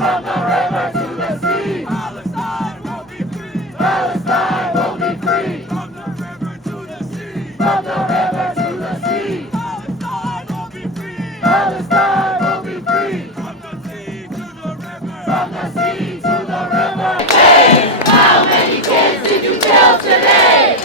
From the river to the sea. Palestine will be free. Palestine will be free. From the river to the sea. From the river to the sea. Palestine will be free. Palestine will be free. From the sea to the river. From the sea to the river. Hey, how many kids did you kill today?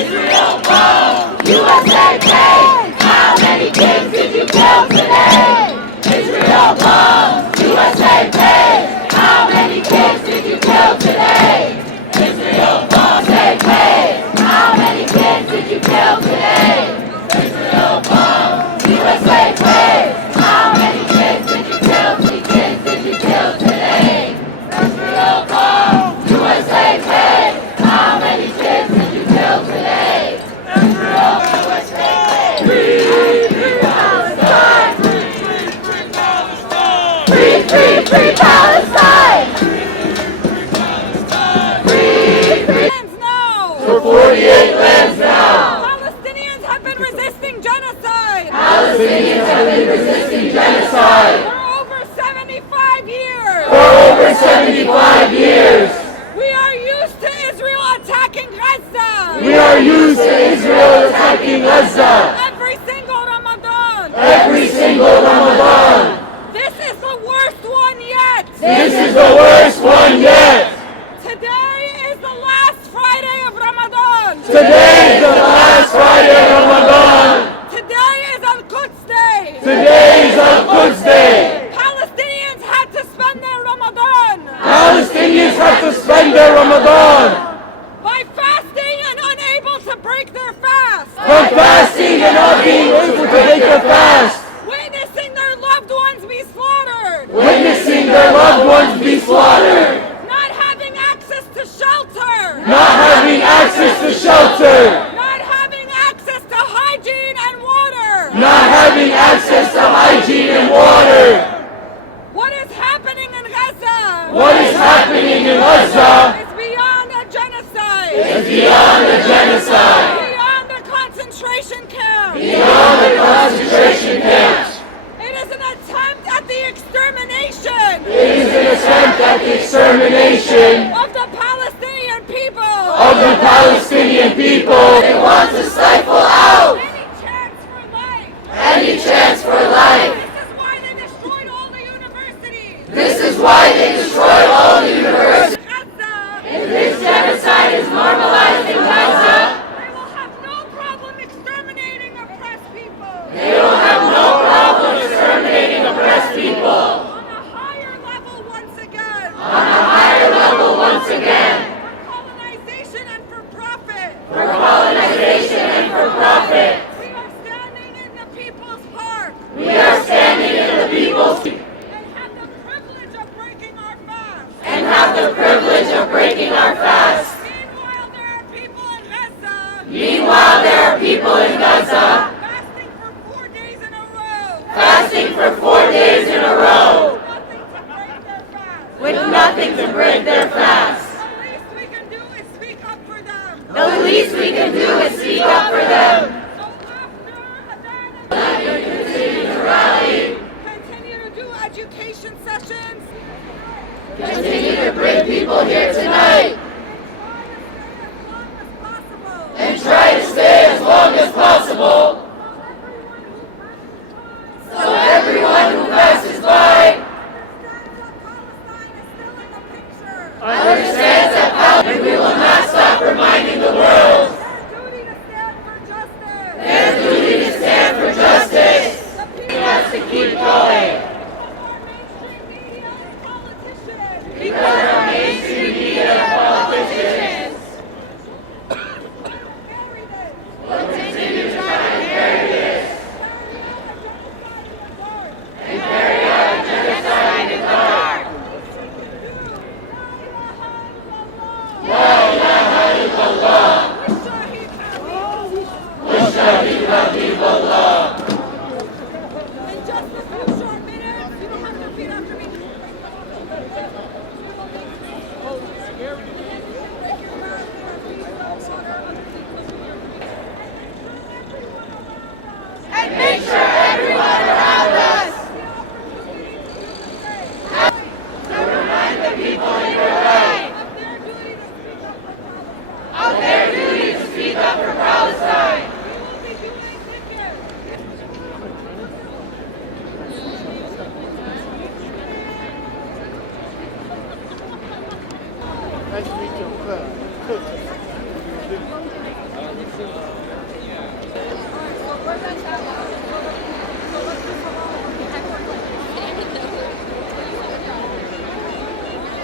Israel bomb, USA pay. How many kids did you kill today? Israel bomb, USA pay. How many kids did you kill today? Israel bomb, USA pay. How many kids did you kill today? Israel bomb, USA pay. How many kids did you kill? How many kids did you kill today? Israel bomb, USA pay. How many kids did you kill today? Israel USA pay. Free Palestine! Free Palestine! Lands now! For 48 lands now! Palestinians have been resisting genocide! Palestinians have been resisting genocide For over 75 years! for over 75 years. We are used to Israel attacking Gaza! We are used to Israel attacking Gaza Every single Ramadan! every single Ramadan. This is the worst one yet! This is the worst one yet. Today is the last Friday of Ramadan! Today is the last Friday of Ramadan. Today is Al-Quds Day! Today is Al-Quds Day. Palestinians had to spend their Ramadan Palestinians have to spend their Ramadan by fasting and unable to break their fast! from fasting and not being able to break their fast, Witnessing their loved ones be slaughtered! witnessing their loved ones be slaughtered, Not having access to shelter! not having access to shelter, Not having access to hygiene and water! not having access to hygiene and water. What is happening in Gaza? What is happening in Gaza It's beyond a genocide! is beyond a genocide, Beyond a concentration camp! beyond the concentration camps. It is an attempt at the extermination It is an attempt at the extermination of the Palestinian people! of the Palestinian people. They want to stifle out Any chance for life! any chance for life. This is why they destroyed all the universities! This is why they destroy all the universities. Gaza! If this genocide is normalized in Gaza, They will have no problem exterminating oppressed people! they will have no problem exterminating oppressed people. On a higher level once again! On a higher level once again, For colonization and for profit! for colonization and for profit. We are standing in the People's Park! We are standing in the people's And have the privilege of breaking our fast! and have the privilege of breaking our fast. Meanwhile, there are people in Gaza Meanwhile, there are people in Gaza fasting for 4 days in a row! fasting for 4 days in a row With nothing to break their fast! with nothing to break their fast. The least we can do is speak up for them! The least we can do is speak up for them. So after Adhan Let you continue to rally, continue to do education sessions, continue to bring people here tonight, and try to stay as long as possible! and try to stay as long as possible, so everyone who passes by understands that Palestine, and we will not stop reminding the world Their duty to stand for justice! their duty to stand for justice. The We people have to keep going of our mainstream media and politicians! because our mainstream media and politicians Carry this! will continue to try to carry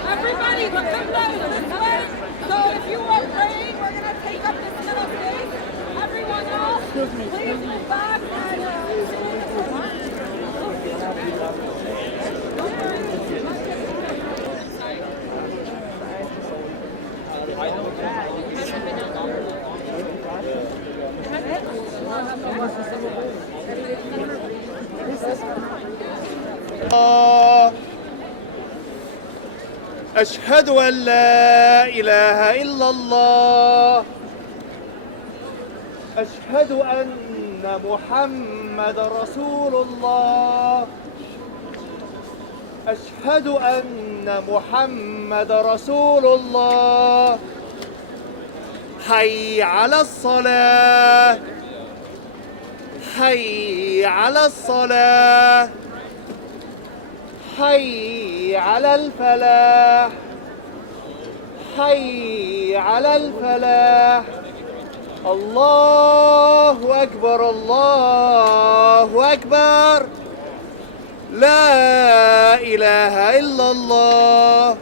Everybody, look this way. So if you are praying, we're going to take up this middle space. Everyone else, please move back أشهد أن لا إله إلا الله. أشهد أن محمد رسول الله. أشهد أن محمد رسول الله. حي على الصلاة. حي على الصلاة. حي على الفلاح. حي على الفلاح. الله أكبر الله أكبر. لا إله إلا الله.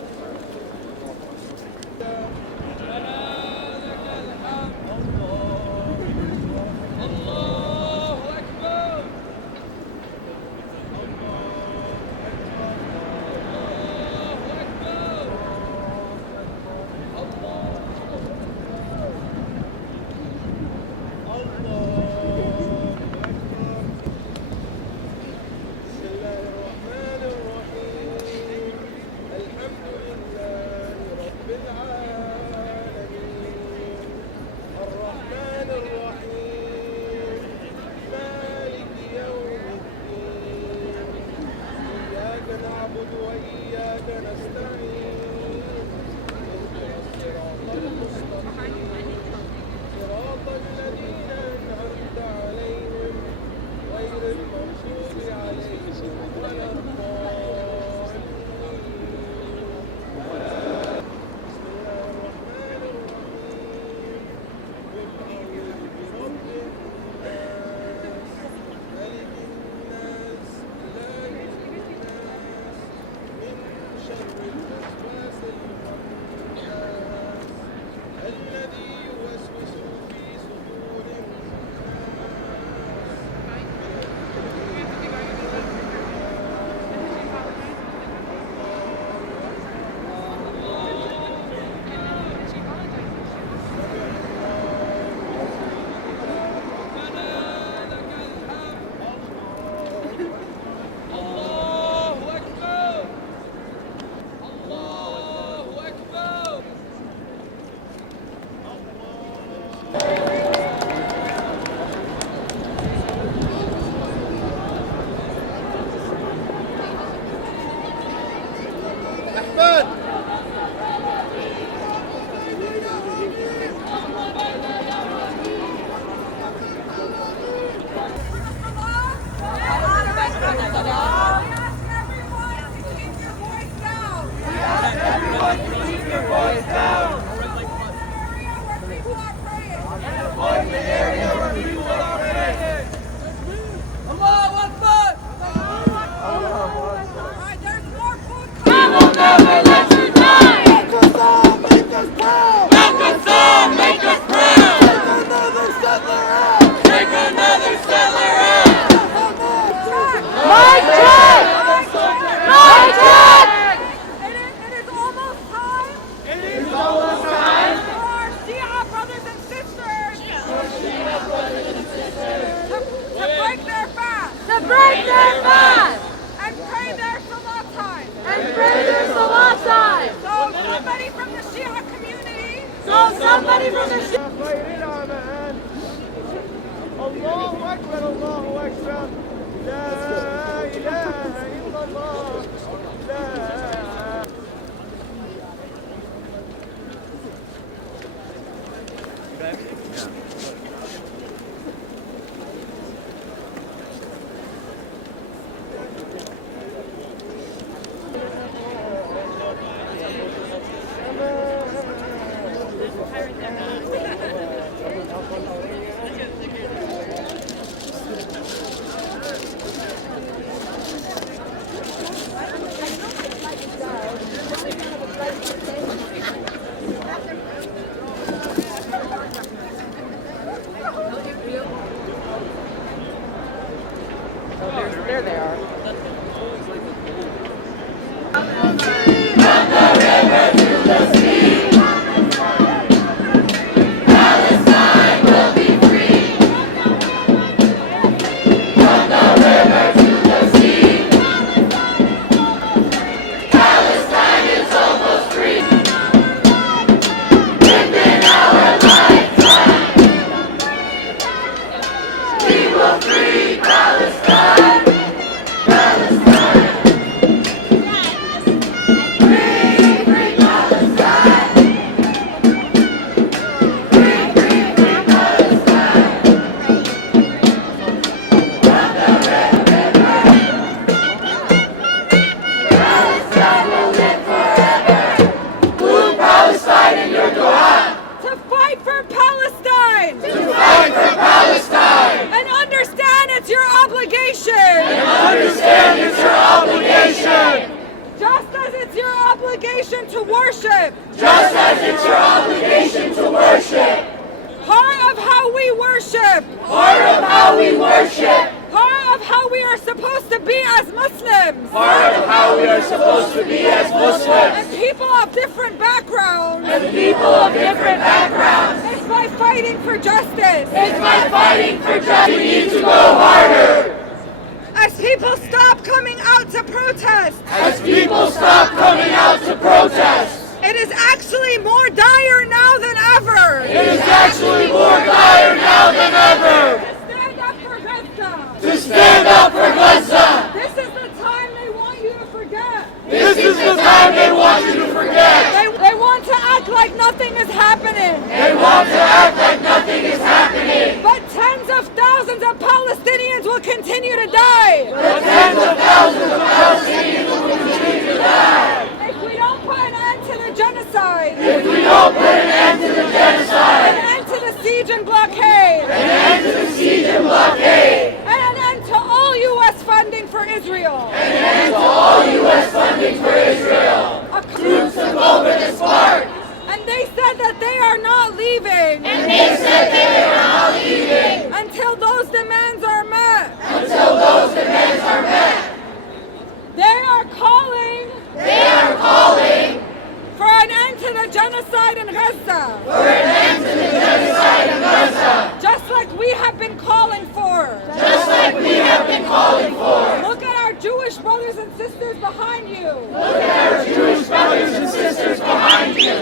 break their fast and pray their salat time. So somebody from the Shia community. الله أكبر الله أكبر. لا إله إلا الله. لا obligation to worship. Just as it's your obligation to worship. Part of how we worship. Part of how we worship. Part of how we are supposed to be as Muslims. Part of how we are supposed to be as Muslims. And people of different backgrounds. And people of different backgrounds. It's by fighting for justice. It's by fighting for justice. We need to go harder. As people stop coming out to protest. As people stop coming out to protest. It is actually more dire now than ever. It is actually more dire now than ever. Stand up for Gaza. To stand up for Gaza. This is the time they want you to forget. This is the time they want you to forget. They want to act like nothing is happening. They want to act like nothing is happening. But tens of thousands of Palestinians will continue to die. But tens of thousands of Palestinians will continue to die. If we don't put an end to the genocide. If we don't put an end to the genocide. An end to the siege and blockade. An end to the siege and blockade. And an end to all U.S. funding for Israel. And an end to all U.S. funding for Israel. Troops took over this park. And they said that they are not leaving. And they said they are not leaving. Until those demands are met. Until those demands are met. They are calling. They are calling for an end to the genocide in Gaza. For an end to the genocide in Gaza. Just like we have been calling for. Just like we have been calling for. Look at our Jewish brothers and sisters behind you. Look at our Jewish brothers and sisters behind you.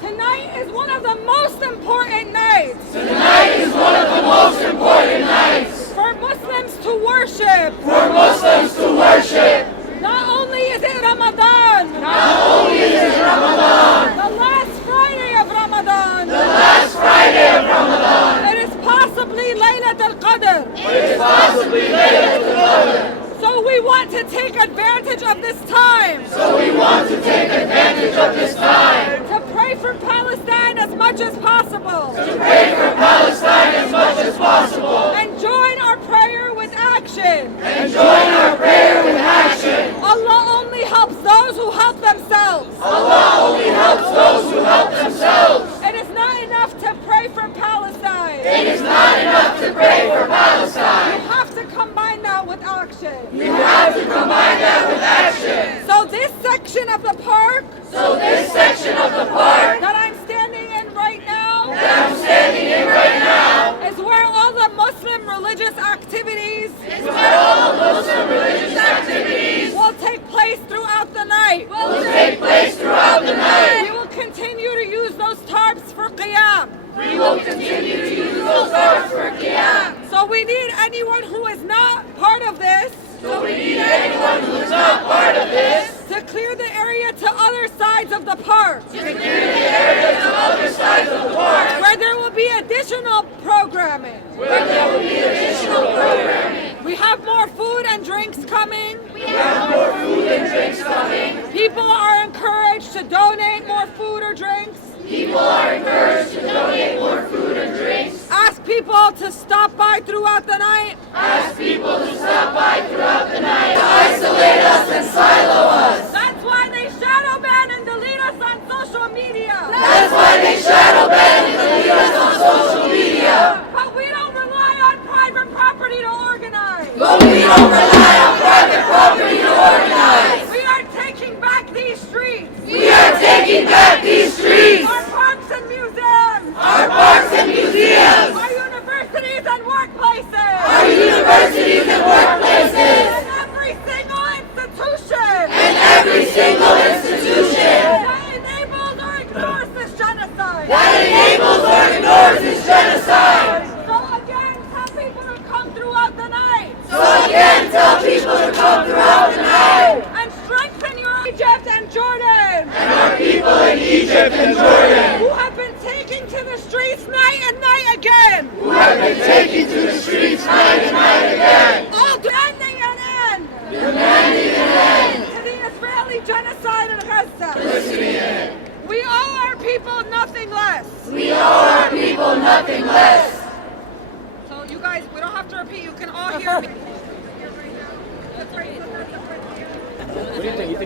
Tonight is one of the most important nights. Tonight is one of the most important nights. For Muslims to worship. For Muslims to worship. Not only is it Ramadan. Not only is it Ramadan. The last Friday of Ramadan. The last Friday of Ramadan. It is possibly Laylat al-Qadr. It is possibly Laylat al-Qadr. So we want to take advantage of this time. So we want to take advantage of this time. To pray for Palestine as much as possible. To pray for Palestine as much as possible. And join our prayer with action. And join our prayer with action. Allah only helps those who help themselves. Allah only helps those who help themselves. It is not enough to pray for Palestine. It is not enough to pray for Palestine. You have to combine that with action. You have to combine that with action. So this section of the park. So this section of the park that I'm standing in right now. That I'm standing in right now. Is where all the Muslim religious activities. Is where all the Muslim religious activities will take place throughout the night. Will take place throughout the night. We will continue to use those tarps for qiyam. We will continue to use those tarps for qiyam. So we need anyone who is not part of this. So we need anyone who is not part of this. To clear the area to other sides of the park. To clear the area to other sides of the park. Where there will be additional programming. Where there will be additional programming. We have more food and drinks coming. We have more food and drinks coming. People are encouraged to donate more food or drinks. People are encouraged to donate more food and drinks. Ask people to stop by throughout the night. Ask people to stop by throughout the night. Isolate us and silo us. That's why they shadow ban and delete us on social media. That's why they shadow ban and delete us on social media. But we don't rely on private property to organize. But we don't rely on private property to organize. We are taking back these streets. We are taking back these streets. Our parks and museums. Our parks and museums. Our universities and workplaces. Our universities and workplaces.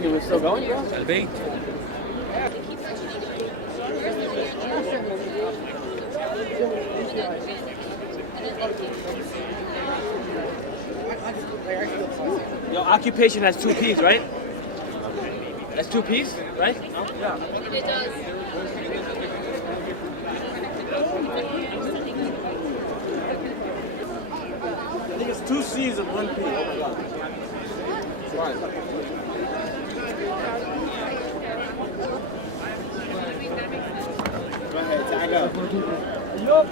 think it was still going, bro? البيت. Your occupation has 2 P's, right? That's 2 P's, right? Yeah. It does. I think it's 2 C's and 1 P. Oh my god. Fine. Go ahead, tag up. Yup.